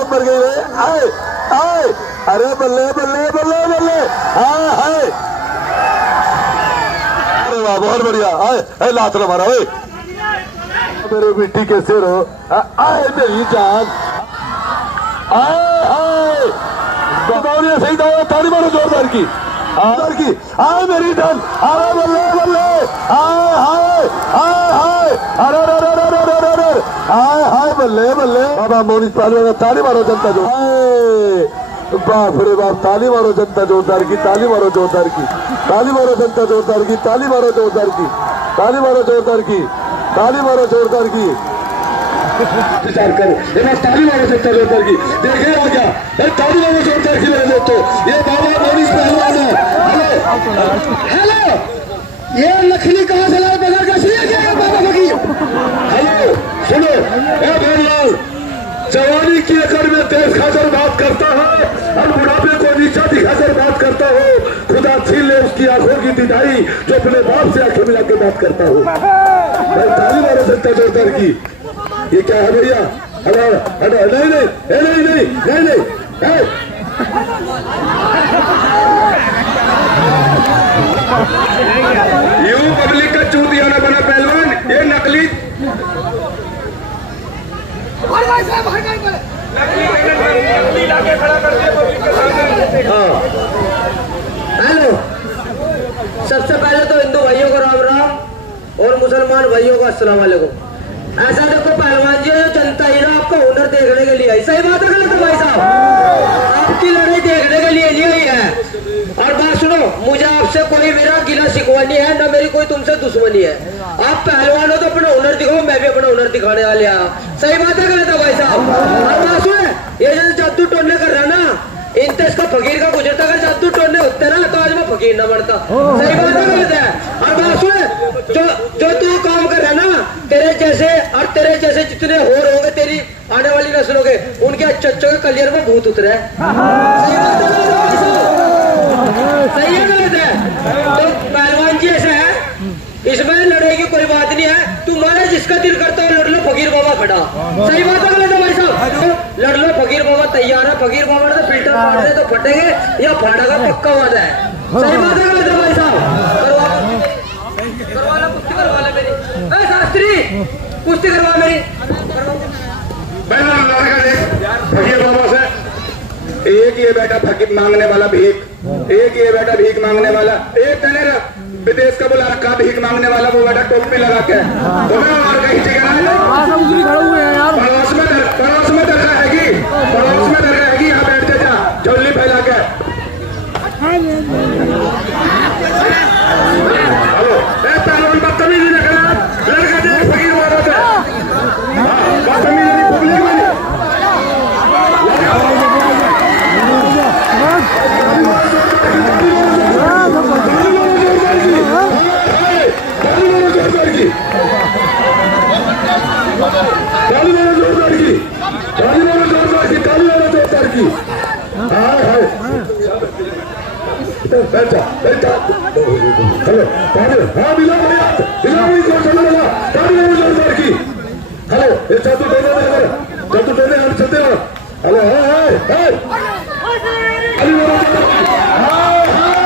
जान मर गई है। आए आए, अरे बल्ले बल्ले बल्ले बल्ले, हाय हाय, अरे वाह बहुत बढ़िया। आए लात न मारा ओए, मेरे मिट्टी के सिर हो। आए मेरी जान, आए आए, सही दावा, ताली मारो जोरदार की, जोरदार की। आए मेरी जान, अरे बल्ले बल्ले, हाय हाय हाय हाय, अरे अरे अरे अरे अरे अरे, हाय हाय बल्ले बल्ले। बाबा मोनिश पहलवान, ताली मारो जनता जो, बाप रे बाप, ताली मारो जनता जोरदार की, ताली मारो जोरदार की, ताली मारो जनता जोरदार की, ताली मारो जोरदार की, ताली मारो जोरदार की, ताली मारो जोरदार की, विचार करो, ताली मारो जनता जोरदार की। देखिए आ गया, ताली मारो जोरदार की मेरे दोस्तों, ये बाबा मोनिश पहलवान है। हेलो हेलो, ये लखनी कहाँ से लाए बगैर का सीए क्या बाबा फकीर? हेलो सुनो, ए भाईलाल, जवानी की अकड़ में देश खाकर बात करता है और बुढ़ापे को नीचा दिखाकर बात करता हो। खुदा छीन ले उसकी आंखों की दिखाई जो अपने बाप से आंखें मिला के बात करता हो। भाई ताली मारो सकता जोरदार की। ये क्या है भैया? हलो हलो, नहीं नहीं नहीं नहीं नहीं नहीं, यूं पब्लिक का चूतिया न बना पहलवान, ये नकली हेलो, सबसे पहले तो हिंदू भाइयों को राम राम और मुसलमान भाइयों को अस्सलाम वालेकुम। ऐसा देखो पहलवान जी, जनता ही ना आपका हुनर देखने के लिए आई। सही बात है गलत है भाई साहब? आपकी लड़ाई देखने के लिए नहीं है। और बात सुनो, मुझे आपसे कोई मेरा गिला शिकवा नहीं है, न मेरी कोई तुमसे दुश्मनी है। आप पहलवान हो तो अपना हुनर दिखाओ, मैं भी अपना हुनर दिखाने वाले आया। सही बात है गलत है भाई साहब? और बात सुने, ये जैसे जादू टोने कर रहा ना, इनते इसका फकीर का गुजरता, अगर जादू टोने होते ना तो आज मैं फकीर ना बनता। सही बात है गलत है? और बात सुने, जो तू काम कर रहा है ना, तेरे जैसे और तेरे जैसे जितने और होंगे तेरी आने वाली नस्लों के, उनके चच्चों के कलियर में भूत उतरे। सही बात है, सही है गलत है? तो पहलवान जी ऐसा है, इसमें लड़ाई की कोई बात नहीं है। तुम्हारा जिसका दिल करता है लड़ लो, फकीर बाबा खड़ा। सही बात है गलत है भाई साहब? लड़ लो, फकीर बाबा तैयार है। फकीर बाबा ने फिल्टर मार दे तो फटेंगे या फाड़ेगा पक्का वादा है। सही बात है गलत है भाई साहब? करवा लो, कुश्ती करवा ले मेरी। शास्त्री कुश्ती करवा मेरी। फकीर बाबा से एक ये बेटा फकीर मांगने वाला भीख, एक ये बेटा भीख मांगने वाला, एक मैंने विदेश का बुला रखा भीख मांगने वाला, वो बेटा टोपी लगा के और कहीं ठिकाना पड़ोस में दरगाह हैगी, पड़ोस में दरगाह हैगी, यहाँ बैठते जा झोली फैला के। हेलो पहलवान, बदतमीजी न करना, लड़का देख फकीर बाबा से बदतमीजी पब्लिक में बैठा बैठा। हेलो हाँ मिला भैया, मिला भाई कौन सा मिला ताली मारो जोरदार की। हेलो ये जादू टोने हम चलते हो। हेलो हाय हाय ताली मारो हाय हाय।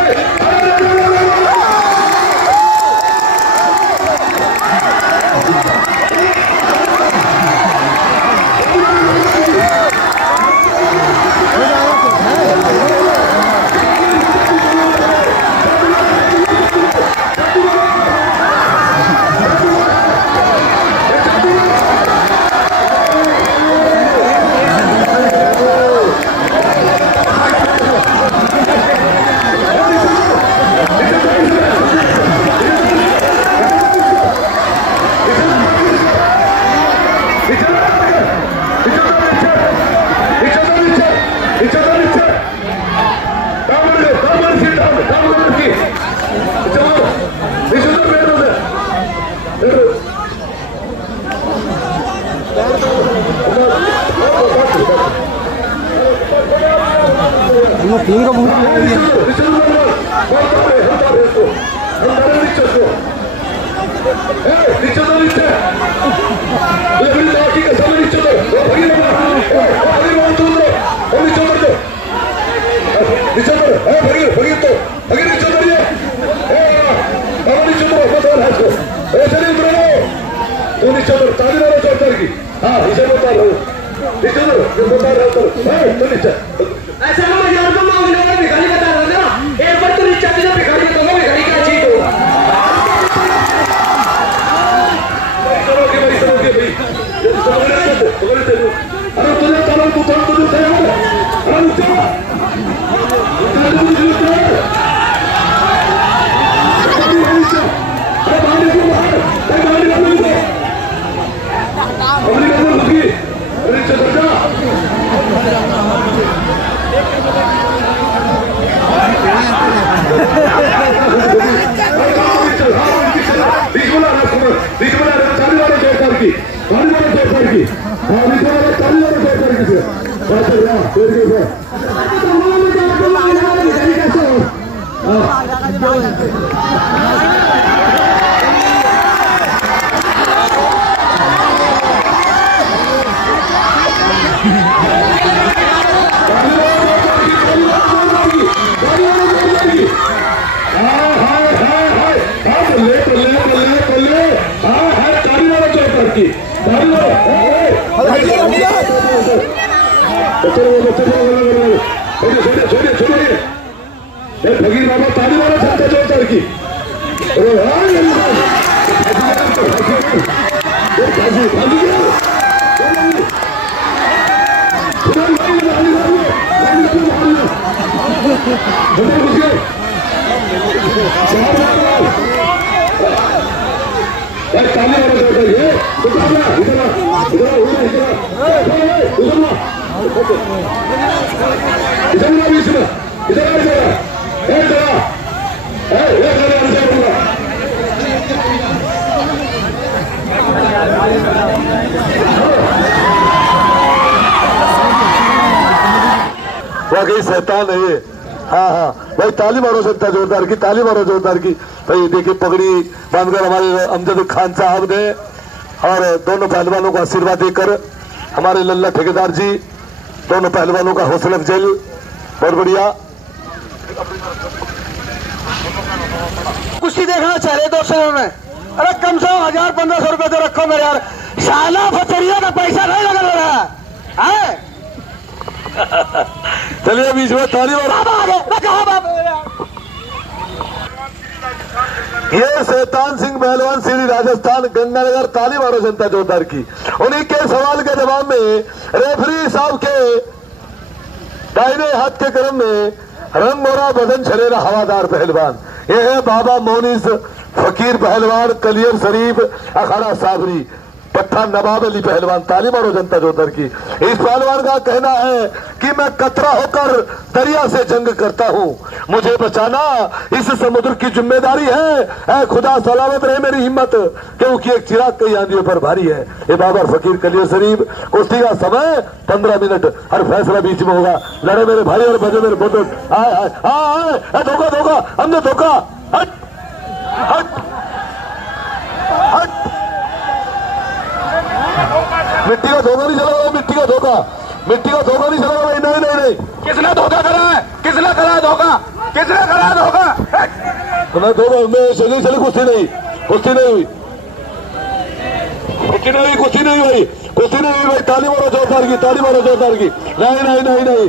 तीन का बहुत नीचे नीचे उतर, ताली मारो जोरदार की। हाँ इसे बता रहा हूँ, नीचे उतर, ये बता रहा हूँ तो नीचे। ऐसा मैं यार को मांगने वाला भिखारी बता रहा था ना, एक बार तो नीचे आके ना भिखारी बताऊंगा भिखारी क्या चीज हो। चलो के भाई, चलो के भाई, अरे तुझे चलो तू थोड़ा तुझे सही हो, अरे चलो भगीर बाबा ताली मारो जनता जोरदार की। वाकई शैतान है ये। हाँ हाँ भाई ताली मारो जनता जोरदार की, ताली मारो जोरदार की। भाई देखिए पगड़ी बांधकर हमारे अमजद खान साहब ने और दोनों पहलवानों को आशीर्वाद देकर हमारे लल्ला ठेकेदार जी दोनों पहलवानों का हौसला अफजाई बहुत बढ़िया। कुश्ती देखना चाह रहे दोस्तों में, अरे कम से कम 1000-1500 रुपए तो रखो मेरे यार, साला फचरिया का पैसा नहीं लगा रहा है। चलिए बीच में ताली मारो। ये शैतान सिंह पहलवान श्री राजस्थान गंगानगर, ताली मारो जनता जोरदार की। उन्हीं के सवाल के जवाब में रेफरी साहब के दाहिने हाथ के क्रम में रंग मोरा बदन छलेरा हवादार पहलवान, ये है बाबा मोनिस फकीर पहलवान कलियर शरीफ अखाड़ा साबरी पट्टा नवाब अली पहलवान, ताली मारो जनता जोरदार की। इस पहलवान का कहना है कि मैं कतरा होकर दरिया से जंग करता हूँ, मुझे बचाना इस समुद्र की जिम्मेदारी है। ऐ खुदा सलामत रहे मेरी हिम्मत, क्योंकि एक चिराग कई आंधियों पर भारी है। ये बाबा फकीर कलियर शरीफ। कुश्ती का समय 15 मिनट, हर फैसला बीच में होगा। लड़े मेरे भाई और बजे मेरे बुजुर्ग। आए आए आए, धोखा धोखा, हमने धोखा। हट हट हट, मिट्टी का धोखा नहीं चला, मिट्टी का धोखा, मिट्टी का धोखा नहीं चला भाई। नहीं नहीं नहीं, किसने धोखा करा है? किसने करा धोखा? किसने करा धोखा? मैं धोखा मैं चली चली कुश्ती नहीं, कुश्ती नहीं हुई, कुश्ती नहीं हुई, कुश्ती नहीं हुई, कुश्ती नहीं हुई भाई। ताली मारो जोरदार की, ताली मारो जोरदार की। नहीं नहीं नहीं नहीं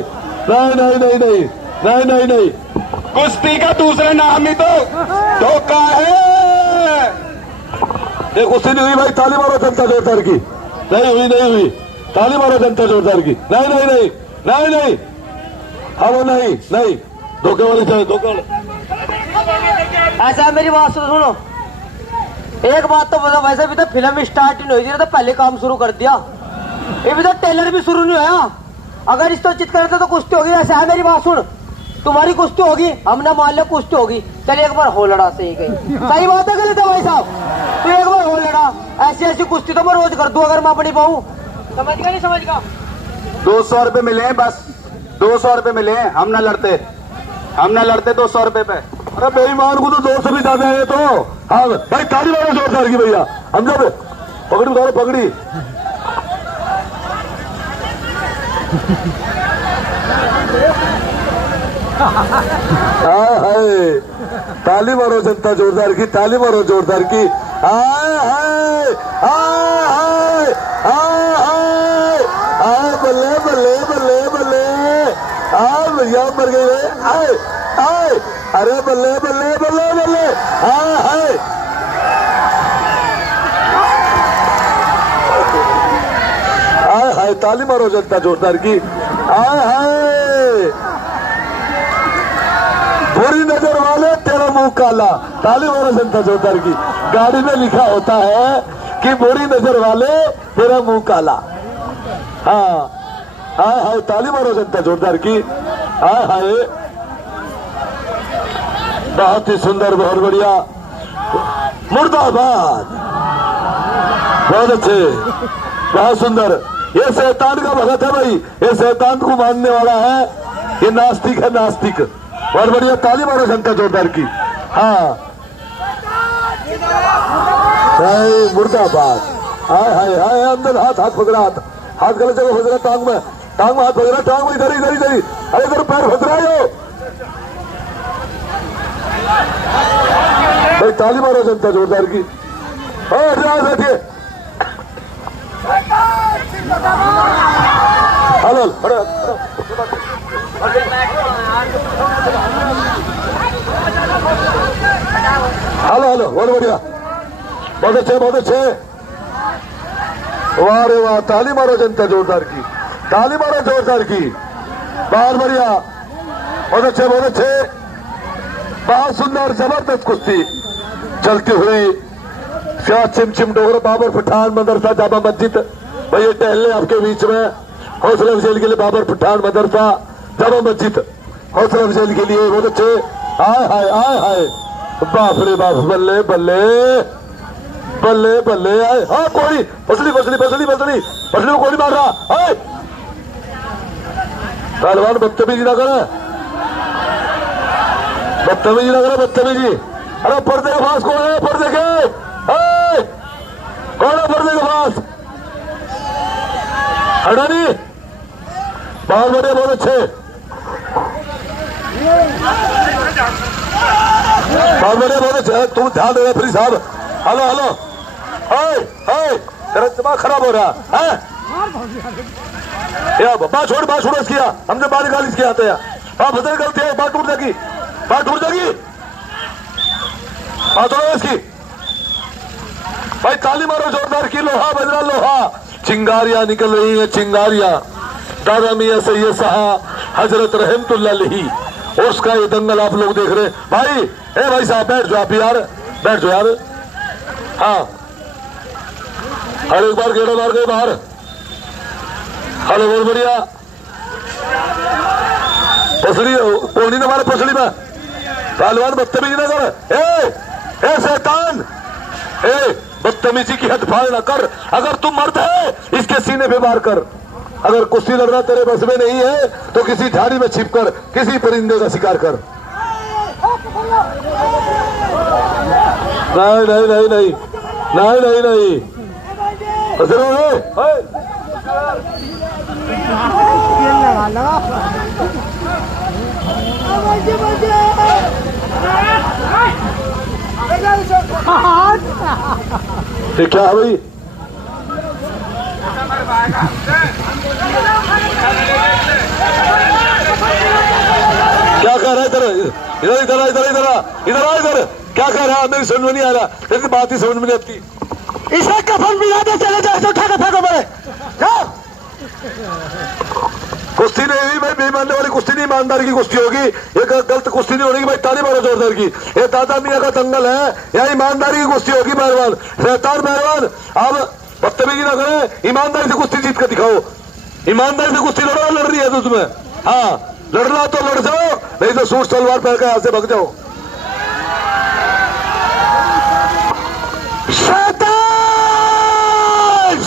नहीं नहीं नहीं नहीं नहीं नहीं नहीं, कुश्ती का दूसरा नाम ही तो धोखा है। ये कुश्ती नहीं हुई भाई। ताली मारो जनता जोरदार की। नहीं हुई, नहीं हुई, ताली मारो जनता जोरदार की। नहीं नहीं नहीं नहीं नहीं, हाँ वो नहीं नहीं, धोखे वाली चाहिए, धोखे वाले। ऐसा मेरी बात सुनो, एक बात तो बोलो, वैसे भी तो फिल्म स्टार्ट ही नहीं हुई तो पहले काम शुरू कर दिया, ये भी तो ट्रेलर भी शुरू नहीं हुआ। अगर इस तो चित करते तो कुश्ती होगी। ऐसा है मेरी बात सुन, तुम्हारी कुश्ती होगी, हमने मान लिया कुश्ती होगी, चल एक बार हो लड़ा सही गई। सही बात है गलत है भाई साहब? तू एक बार हो लड़ा, ऐसी ऐसी कुश्ती तो मैं रोज कर दूं अगर मैं अपनी पाऊं। समझ गया नहीं समझ गया? 200 रुपए मिले बस, 200 रुपए मिले, हम ना लड़ते 200 रुपए पे। अरे बेईमान को तो 200 भी ज्यादा है तो। हाँ भाई ताली मारो जोरदार की भैया। हम जब पकड़ी उतारो, पकड़ी। हाय, ताली मारो जनता जोरदार की, ताली मारो जोरदार की। हाय हाय हाय बल्ले बल्ले बल्ले बल्ले भैया मर गए आए आए अरे बल्ले बल्ले बल्ले बल्ले हाय हाय हाय ताली मारो जनता जोरदार की हाय बुरी नजर वाले तेरा मुंह काला ताली मारो जनता जोरदार की गाड़ी में लिखा होता है कि बुरी नजर वाले तेरा मुंह काला हाँ हाय हाय ताली मारो जनता जोरदार की हाय हाय बहुत ही सुंदर बहुत बढ़िया मुर्दाबाद बहुत अच्छे बहुत सुंदर ये शैतान का भगत है भाई ये शैतान को मानने वाला है ये नास्तिक है नास्तिक बहुत बढ़िया ताली मारो जनता जोरदार की हाँ मुर्दाबाद हाय हाय हाय अंदर हाथ हाथ पकड़ा हाथ गलत जगह फंस रहा टांग में हाथ फंस रहा टांग में इधर इधर इधर अरे इधर पैर फंस रहा है भाई ताली मारो जनता जोरदार की बैठिए हेलो हेलो हेलो बहुत बढ़िया बहुत अच्छे बहुत अच्छे वाह रे वाह ताली मारो जनता जोरदार की ताली मारो जोरदार की बहुत बढ़िया बहुत अच्छे बहुत सुंदर जबरदस्त कुश्ती चलती हुई शाह चिमचिम डोगर बाबर पठान मदरसा जामा मस्जिद भैया टहलने आपके बीच में हौसला अफजाई के लिए बाबर पठान मदरसा जामा मस्जिद हौसला अफजाई के लिए बहुत अच्छे आय हाय बाप रे बाप बल्ले बल्ले बल्ले बल्ले आए हाँ कोड़ी फसली फसली फसली फसली फसली को कोड़ी मार रहा है पहलवान बदतमीजी ना करे बदतमीजी अरे पर्दे के पास कौन है पर्दे के कौन है पर्दे के पास हटानी बहुत बढ़िया बहुत अच्छे बहुत बढ़िया बहुत अच्छे तुम ध्यान दे रहे फ्री साहब हेलो हेलो तेरा दिमाग खराब हो रहा है या बात छोड़ इसकी हमसे बाहर निकाल इसके आते हैं हाँ बदल गलती है बात टूट जाएगी बात छोड़ो इसकी भाई ताली मारो जोरदार की लोहा बजरा लोहा चिंगारियां निकल रही है चिंगारियां दादा मियां सैयद साहा हजरत रहमतुल्लाह अलैहि उसका ये दंगल आप लोग देख रहे भाई भाई साहब बैठ जाओ आप यार बैठ जाओ यार हाँ हर एक बार गेड़ा मार गए बाहर हेलो बहुत बढ़िया पसड़ी कोनी ने मारे पसड़ी में पहलवान बदतमीजी ना कर ए शैतान बदतमीजी की हद पार ना कर अगर तुम मर्द है इसके सीने पे मार कर अगर कुश्ती लड़ना तेरे बस में नहीं है तो किसी झाड़ी में छिप कर किसी परिंदे का शिकार कर नहीं ये क्या है भाई क्या कह रहा है इधर क्या कह रहा है मेरी समझ में नहीं आ रहा तेरी बात ही समझ में नहीं आती इसे कफन मिला दे चले जाए तो उठा के फेंको मेरे कुश्ती नहीं हुई भाई बेईमानने वाली कुश्ती नहीं ईमानदारी की कुश्ती होगी ये गलत कुश्ती नहीं होगी भाई ताली मारो जोरदार की ये दादा मियां का दंगल है या ईमानदारी की कुश्ती होगी पहलवान शैतान पहलवान अब बदतमीजी ना करें ईमानदारी से कुश्ती जीत कर दिखाओ ईमानदारी से कुश्ती लड़ो लड़ रही है तो तुम्हें हाँ लड़ना तो लड़ जाओ नहीं तो सूट सलवार पहन कर यहां से भाग जाओ शैतान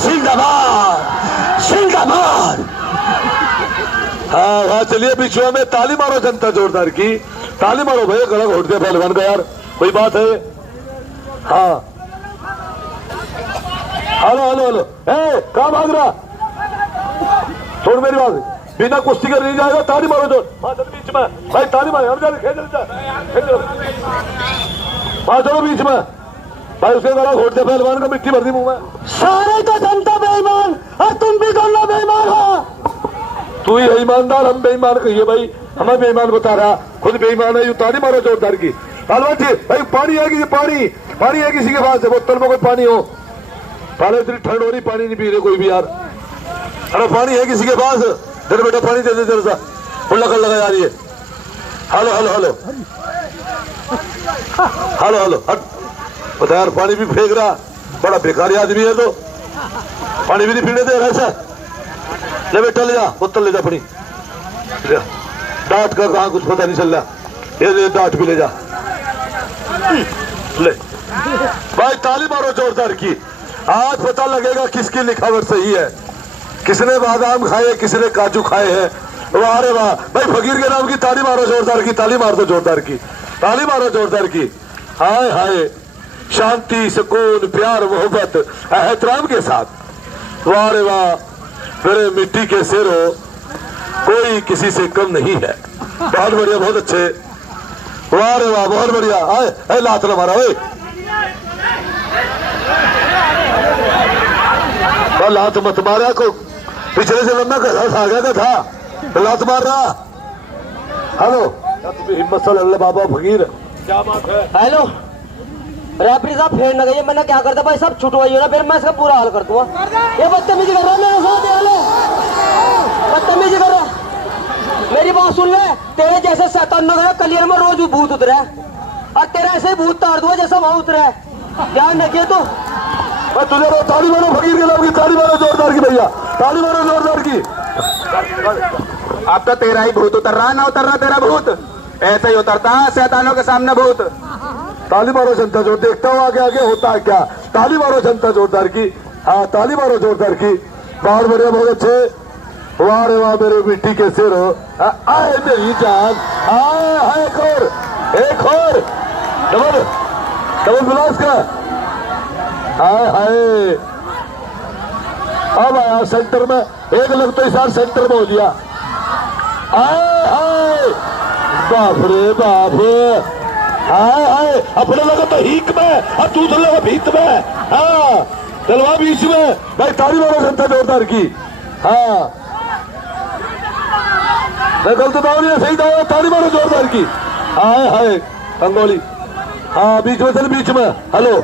जिंदाबाद जिंदाबाद हाँ चलिए बीचों में ताली मारो जनता जोरदार की ताली मारो भैया गला घोट दिया पहलवान का यार कोई बात है हाँ हेलो कहाँ भाग रहा छोड़ मेरी बात बिना कुश्ती कर नहीं जाएगा ताली मारो जोर बीच में भाई ताली मारो हम चलो बीच में भाई उसके गला घोट दिया पहलवान का मिट्टी भर दी मुंह में सारे तो जनता में बेईमान और तुम भी दोनों बेईमान हो। तू ही है ईमानदार, हम बेईमान कहिए भाई, हमें बेईमान बता रहा, खुद बेईमान है। यू ताली मारो जोरदार की। पहलवान जी भाई पानी है किसी, पानी है किसी के पास, बोतल में कोई पानी हो। पहले इतनी ठंड हो रही, पानी नहीं पी रहे कोई भी यार। अरे पानी है किसी के पास? जरा बेटा पानी दे दे जरा सा, फुल्ला कर लगा जा रही है। Hello hello hello hello hello हट बता यार, पानी भी फेंक रहा, बड़ा बेकारी आदमी है। तो पानी भी नहीं पीने दे रहा ऐसा। ले बेटा ले जा, बोतल ले जा पानी, डांट कर कहा कुछ पता नहीं चल रहा। ये डांट भी ले जा। ले भाई ताली मारो जोरदार की। आज पता लगेगा किसकी लिखावट सही है, किसने बादाम खाए, किसने काजू खाए हैं। वाह रे वाह भाई, फकीर के नाम की ताली मारो जोरदार की, ताली मार दो जोरदार की, ताली मारो जोरदार की। हाय हाय, शांति सुकून प्यार मोहब्बत एहतराम के साथ। वाह रे वाह, मेरे मिट्टी के सिर हो, कोई किसी से कम नहीं है। बहुत बढ़िया, बहुत अच्छे। वाह रे वाह, बहुत बढ़िया। आए लात ना मारा ओए, लात मत मारा को, पिछले से लंबा आ गया था तो लात मार रहा। हेलो हिम्मत से अल्लाह बाबा फकीर, क्या बात है? हेलो रेफरी साहब, फेर न गई, मैंने क्या करता भाई, सब छुटवाई हो ना, फिर मैं इसका पूरा हाल कर दूंगा। ये बदतमीजी कर रहा है मेरे साथ, बदतमीजी कर रहा। मेरी बात सुन ले, तेरे जैसे शैतान न गया कलियर में रोज भूत उतरा है, और तेरा ऐसे ही भूत तार दूंगा जैसा वहां उतरा है। ध्यान रखिए। तो तुझे ताली मारो फकीर के नाम की, ताली मारो जोरदार की भैया, ताली मारो जोरदार की। अब तो तेरा ही भूत उतर रहा, ना उतर रहा तेरा भूत, ऐसे ही उतरता है शैतानों के सामने भूत। ताली मारो जनता जोर, देखता हूँ आगे आगे होता है क्या। ताली मारो जनता जोरदार की। हाँ ताली मारो जोरदार की। बहुत बढ़िया, बहुत अच्छे। वाह रे वाह, मेरे मिट्टी के सिर हो, आए मेरी जान, आए एक और डबल डबल ब्लास का। हाय हाय, अब आया सेंटर में, एक लग तो इस सेंटर में हो गया। आए हाय, बाप रे बाप, हाय हाय, अपने लगा तो हीक में और दूसरे लगा भीत में। हाँ तलवा बीच में भाई, ताली मारो जनता जोरदार की। हाँ गलत दाव नहीं, सही दाव, ताली मारो जोरदार की। हाय हाय अंगोली, हाँ बीच में, चल बीच में। हेलो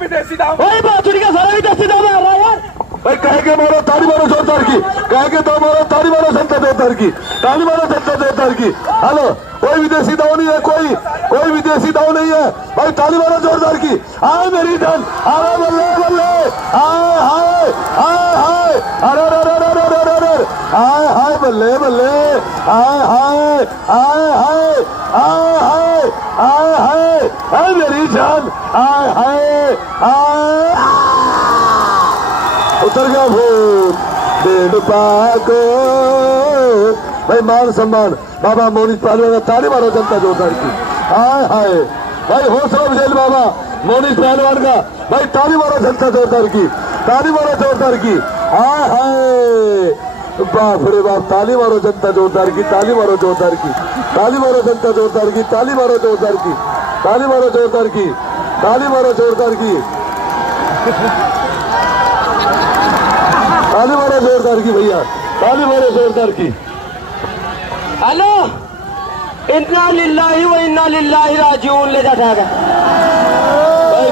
विदेशी दाव, भाई बातुरी का सारा विदेशी दाव आ रहा है यार भाई। कह के मारो ताली मारो जोरदार की, कह के तो मारो ताली मारो जनता जोरदार की, ताली मारो जनता जोरदार की। हेलो कोई विदेशी दाव नहीं है, कोई विदेशी दाव नहीं है भाई, ताली मारो जोरदार की। आए मेरी जान, आए बल्ले बल्ले, आए हाय हाय हाय, अरे हाय हाय बल्ले बल्ले, आए हाय आए हाय आए हाय आए हाय, आए मेरी जान, आए हाय आए, उतर गया भूत डेढ़ पाको भाई। मान सम्मान बाबा मोनिश पहलवान, ताली मारो जनता जोरदार की। हाय हाय भाई, हौसला अफजाई बाबा मोनिश पहलवान का भाई, ताली मारो जनता जोरदार की, ताली मारो जोरदार की। हाय हाय, बाप रे बाप, ताली मारो जनता जोरदार की, ताली मारो जोरदार की, ताली मारो जनता जोरदार की, ताली मारो जोरदार की, ताली मारो जोरदार की, ताली मारो जोरदार की, ताली मारो जोरदार की भैया, ताली मारो जोरदार की। हेलो, इन्ना लिल्लाहि व इन्ना लिल्लाहि राजिऊन, ले जा भाई,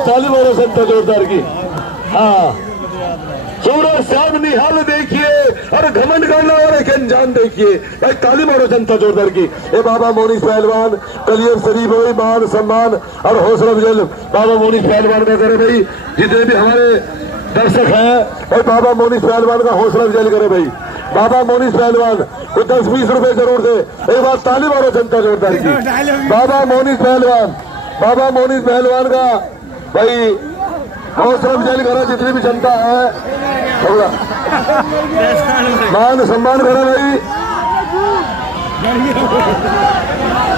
ताली मारो जनता जोरदार की। हाँ सूरज सामने हाल देखिए और घमंड करना और एक अंजाम देखिए भाई, ताली मारो जनता जोरदार की। ए बाबा मोनिश पहलवान कलियर शरीफ भाई, मान सम्मान और हौसला अफजाई बाबा मोनिश पहलवान का करे भाई। जितने भी हमारे दर्शक हैं और बाबा मोनिश पहलवान का हौसला अफजाई करे भाई। बाबा मोनिश पहलवान को 10-20 रुपए जरूर दे, एक बार ताली मारो जनता जोरदार की। बाबा मोनिश पहलवान का भाई हौसला अफजाई करो, जितनी भी जनता है थोड़ा मान सम्मान करो भाई।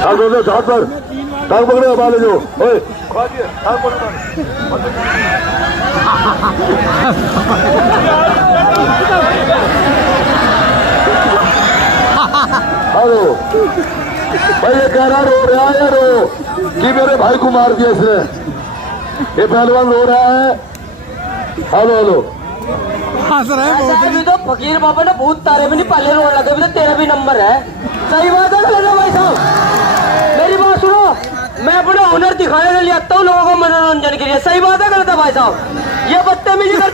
हाथ पर टांग पकड़े, बाले जो ओए हेलो भाई, ये कह रहा रो रहा है रो कि मेरे भाई को मार दिया इसने, ये पहलवान रो रहा है। हेलो हेलो ऐसा अभी तो फकीर बाबा ने बहुत तारे भी नहीं पहले रोड लगे भी तो तेरा भी नंबर है। सही बात है ना भाई साहब, मेरी बात सुनो, मैं अपना हुनर दिखाने के लिए आता हूँ लोगों को मनोरंजन के लिए। सही बात है गलत है भाई साहब? ये बदतमीजी कर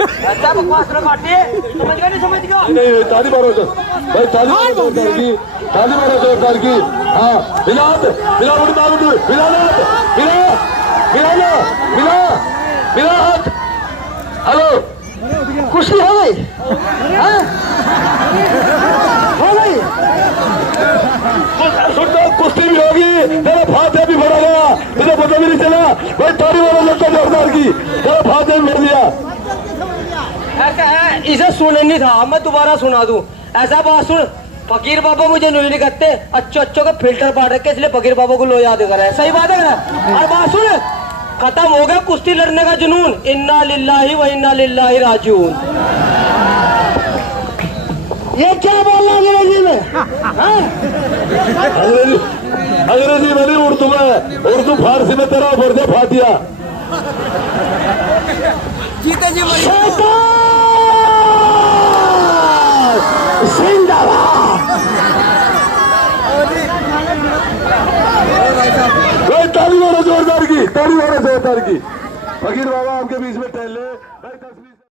अच्छा बकवास न काटिए, समझ गया नहीं समझ गया? नहीं ताली मारो सर भाई, ताली मारो जोरदार की, ताली मारो जोरदार की। हाँ मिलाद मिला उड़ता मिला मिला मिला मिला मिला हाथ। हेलो खुशी हो गई हाँ? हो गई सुनता कुश्ती भी होगी, तेरा फाते भी भरा गया, तुझे पता भी नहीं चला भाई। ताली मारो लगता जोरदार की, तेरा फाते भी भर दिया। ऐसा है, इसे सुने नहीं था, मैं दोबारा सुना दूं। ऐसा बात सुन, फकीर बाबा मुझे नहीं कहते, अच्छो अच्छो का फिल्टर पाड़ रखे इसलिए फकीर बाबा को लो याद कर रहे हैं। सही बात है ना? और बात सुन, खत्म हो गया कुश्ती लड़ने का जुनून। इन्ना लिल्लाही व इन्ना लिल्लाही राजिऊन। ये क्या बोला अंग्रेजी में? अंग्रेजी में नहीं, उर्दू में, उर्दू फारसी में तेरा ऊपर से फातिया। ताली मारो जोरदार की, ताली मारो जोरदार की। फकीर बाबा आपके बीच में टहल ले भाई।